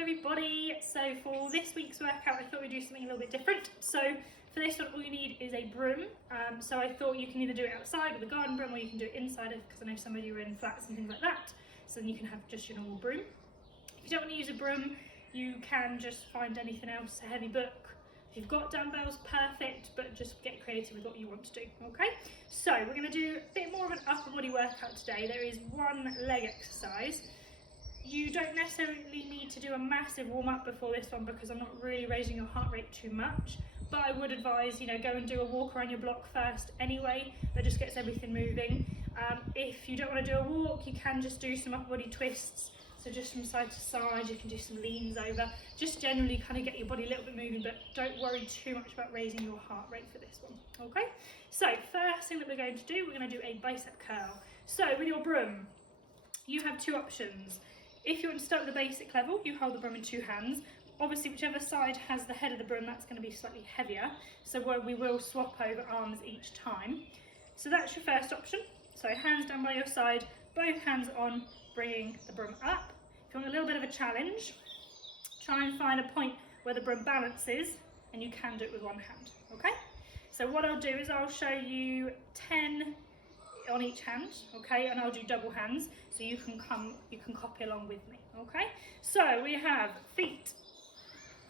everybody. So for this week's workout I thought we'd do something a little bit different. So for this one all you need is a broom. So I thought you can either do it outside with a garden broom or you can do it inside, because I know some of you are in flats and things like that, so then you can have just your normal broom. If you don't want to use a broom, you can just find anything else, a heavy book. If you've got dumbbells, perfect, but just get creative with what you want to do, okay? So we're going to do a bit more of an upper body workout today. There is one leg exercise. You don't necessarily need to do a massive warm up before this one, because I'm not really raising your heart rate too much, but I would advise, you know, go and do a walk around your block first anyway. That just gets everything moving. If you don't want to do a walk, you can just do some upper body twists. So just from side to side, you can do some leans over, just generally kind of get your body a little bit moving, but don't worry too much about raising your heart rate for this one, okay? So first thing that we're going to do, we're going to do a bicep curl. So with your broom, you have two options. If you want to start with the basic level, you hold the broom in two hands. Obviously, whichever side has the head of the broom, that's going to be slightly heavier. So we will swap over arms each time. So that's your first option. So hands down by your side, both hands on, bringing the broom up. If you want a little bit of a challenge, try and find a point where the broom balances, and you can do it with one hand, okay? So what I'll do is I'll show you 10 on each hand, okay, and I'll do double hands, so you can copy along with me, okay? So we have feet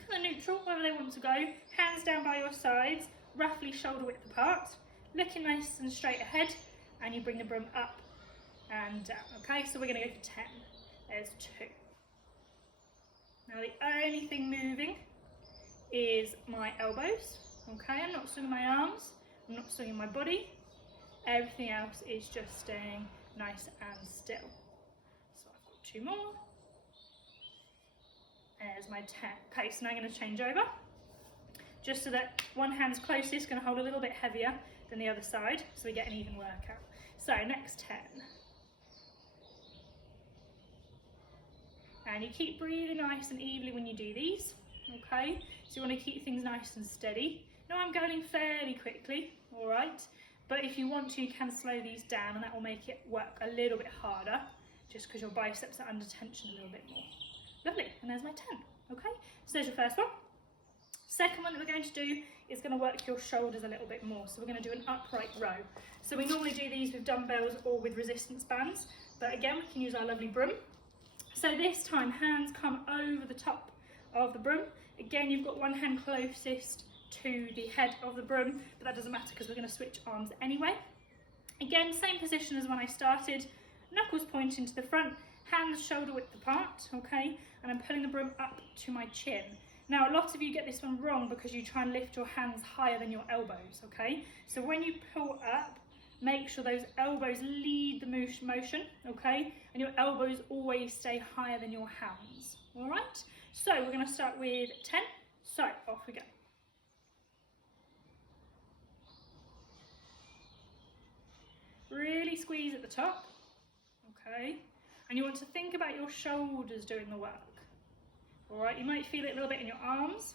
kind of neutral, wherever they want to go, hands down by your sides, roughly shoulder width apart, looking nice and straight ahead, and you bring the broom up and down, okay? So we're going to go for 10. There's 2. Now the only thing moving is my elbows, okay? I'm not swinging my arms, I'm not swinging my body. Everything else is just staying nice and still. So I've got 2 more. There's my 10. Okay, so now I'm going to change over, just so that one hand's closest, going to hold a little bit heavier than the other side, so we get an even workout. So next 10. And you keep breathing nice and evenly when you do these, okay? So you want to keep things nice and steady. Now I'm going fairly quickly, all right? But if you want to, you can slow these down, and that will make it work a little bit harder, just because your biceps are under tension a little bit more. Lovely, and there's my 10, okay? So there's your first one. Second one that we're going to do is going to work your shoulders a little bit more. So we're going to do an upright row. So we normally do these with dumbbells or with resistance bands, but again, we can use our lovely broom. So this time, hands come over the top of the broom. Again, you've got one hand closest to the head of the broom, but that doesn't matter because we're going to switch arms anyway. Again, same position as when I started, knuckles pointing to the front, hands shoulder width apart, okay? And I'm pulling the broom up to my chin. Now, a lot of you get this one wrong because you try and lift your hands higher than your elbows, okay? So when you pull up, make sure those elbows lead the motion, okay? And your elbows always stay higher than your hands, all right? So we're going to start with 10. So off we go. Really squeeze at the top, okay? And you want to think about your shoulders doing the work, all right? You might feel it a little bit in your arms.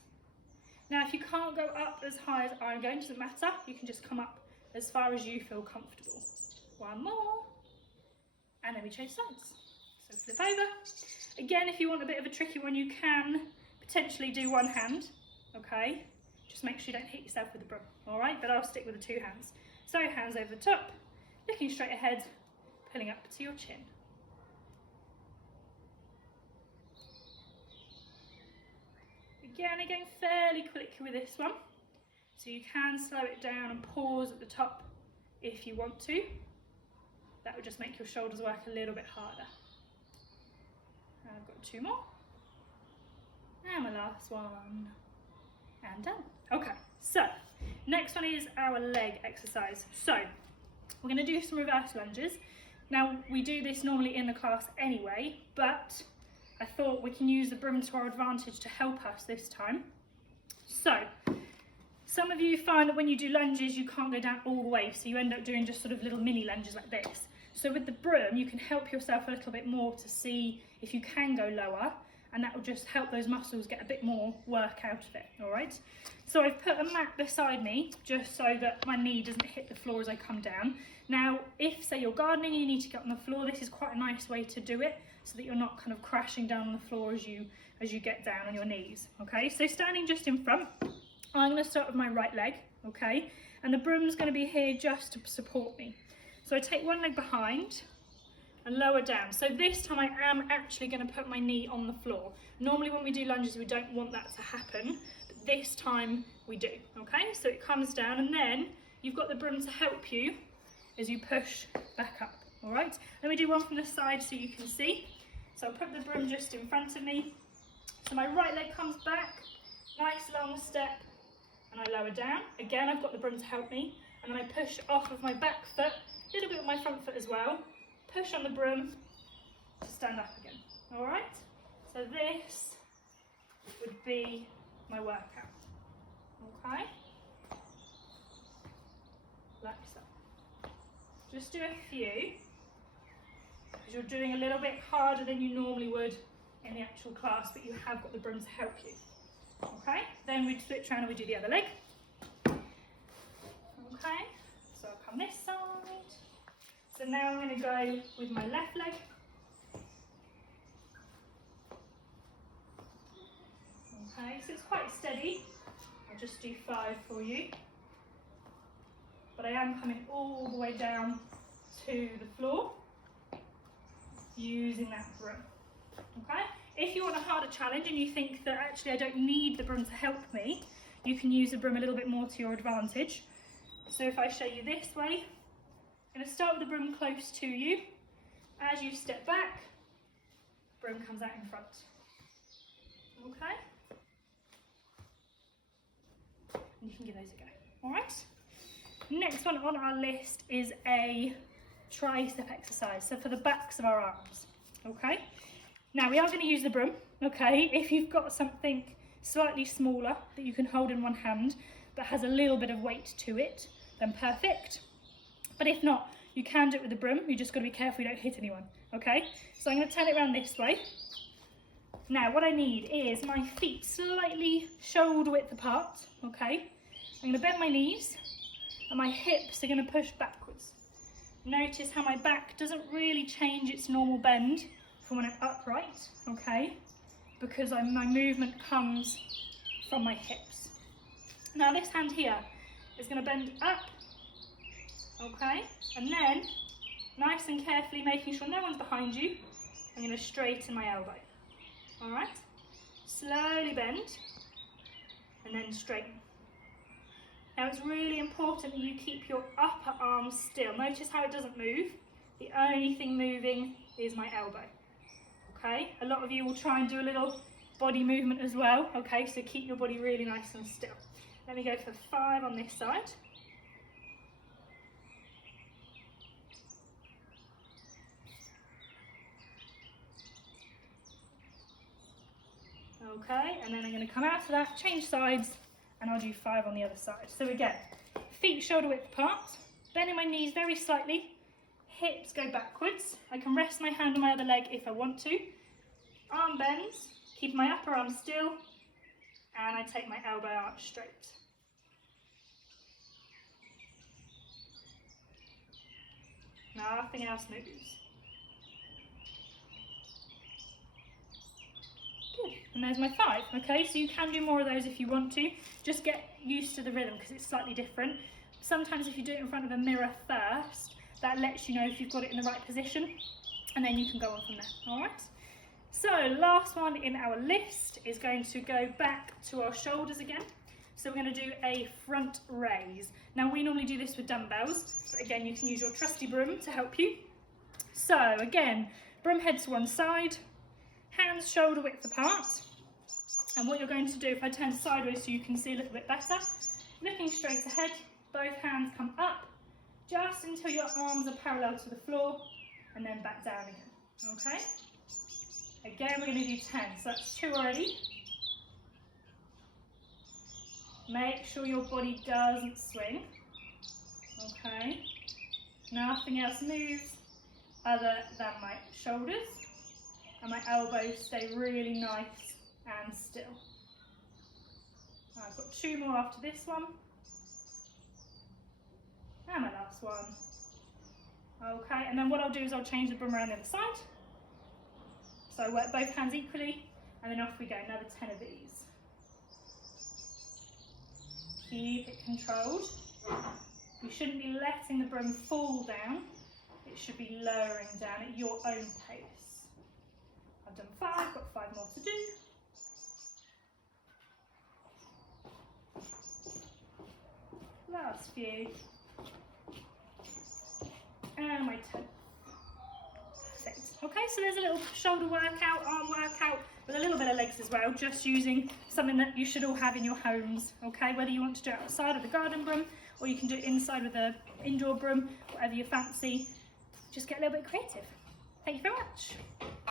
Now, if you can't go up as high as I'm going, doesn't matter. You can just come up as far as you feel comfortable. One more, and then we change sides. So flip over. Again, if you want a bit of a tricky one, you can potentially do one hand, okay? Just make sure you don't hit yourself with the broom, all right? But I'll stick with the 2 hands. So hands over the top, looking straight ahead, pulling up to your chin. Again, going fairly quickly with this one. So you can slow it down and pause at the top if you want to. That would just make your shoulders work a little bit harder. And I've got 2 more. And my last one. And done. Okay, so next one is our leg exercise. So we're going to do some reverse lunges. Now, we do this normally in the class anyway, but I thought we can use the broom to our advantage to help us this time. So some of you find that when you do lunges, you can't go down all the way, so you end up doing just sort of little mini lunges like this. So with the broom, you can help yourself a little bit more to see if you can go lower, and that will just help those muscles get a bit more work out of it, all right? So I've put a mat beside me just so that my knee doesn't hit the floor as I come down. Now, if, say, you're gardening and you need to get on the floor, this is quite a nice way to do it. so that you're not kind of crashing down on the floor as you get down on your knees. Okay, so standing just in front, I'm going to start with my right leg, okay, and the broom's going to be here just to support me. So I take one leg behind and lower down. So this time I am actually going to put my knee on the floor. Normally when we do lunges we don't want that to happen, but this time we do, okay? So it comes down and then you've got the broom to help you as you push back up, all right? Let me do one from the side so you can see. So I'll put the broom just in front of me. So my right leg comes back, nice long step, and I lower down. Again, I've got the broom to help me, and then I push off of my back foot, a little bit with my front foot as well, push on the broom to stand up again, all right? So this would be my workout, okay? Like so. Just do a few, because you're doing a little bit harder than you normally would in the actual class, but you have got the broom to help you, okay? Then we switch around and we do the other leg, okay? So I'll come this side. So now I'm going to go with my left leg. Okay, so it's quite steady. I'll just do 5 for you. But I am coming all the way down to the floor using that broom. Okay? If you want a harder challenge and you think that actually I don't need the broom to help me, you can use the broom a little bit more to your advantage. So if I show you this way, I'm going to start with the broom close to you. As you step back, broom comes out in front. Okay? And you can give those a go. Alright? Next one on our list is a tricep exercise, so for the backs of our arms. Okay? Now we are going to use the broom, okay? If you've got something slightly smaller that you can hold in one hand but has a little bit of weight to it, then perfect. But if not, you can do it with the broom. You just got to be careful you don't hit anyone, okay? So I'm going to turn it around this way. Now what I need is my feet slightly shoulder width apart, okay? I'm going to bend my knees and my hips are going to push backwards. Notice how my back doesn't really change its normal bend from when I'm upright, okay? Because my movement comes from my hips. Now this hand here is going to bend up, okay, and then nice and carefully making sure no one's behind you, I'm going to straighten my elbow. All right, slowly bend and then straighten. Now it's really important that you keep your upper arm still. Notice how it doesn't move. The only thing moving is my elbow. Okay, a lot of you will try and do a little body movement as well. Okay, so keep your body really nice and still. Let me go for 5 on this side. Okay, and then I'm going to come out of that, change sides, and I'll do 5 on the other side. So again, feet shoulder width apart, bending my knees very slightly, hips go backwards. I can rest my hand on my other leg if I want to. Arm bends, keep my upper arm still, and I take my elbow out straight. Nothing else moves. Good, and there's my 5, okay? So you can do more of those if you want to. Just get used to the rhythm because it's slightly different. Sometimes if you do it in front of a mirror first, that lets you know if you've got it in the right position, and then you can go on from there, all right? So last one in our list is going to go back to our shoulders again. So we're going to do a front raise. Now we normally do this with dumbbells, but again you can use your trusty broom to help you. So again, broom head to one side, hands shoulder width apart. And what you're going to do, if I turn sideways so you can see a little bit better, looking straight ahead, both hands come up, just until your arms are parallel to the floor, and then back down again, okay? Again, we're going to do 10, so that's 2 already. Make sure your body doesn't swing, okay? Nothing else moves other than my shoulders, and my elbows stay really nice and still. I've got 2 more after this one. And my last one. Okay, and then what I'll do is I'll change the broom around the other side. So I work both hands equally, and then off we go, another 10 of these. Keep it controlled. You shouldn't be letting the broom fall down. It should be lowering down at your own pace. I've done 5, got 5 more to do. Last few. And my 10. Perfect. Okay, so there's a little shoulder workout, arm workout, with a little bit of legs as well, just using something that you should all have in your homes, okay? Whether you want to do it outside with the garden broom, or you can do it inside with the indoor broom, whatever you fancy. Just get a little bit creative. Thank you very much.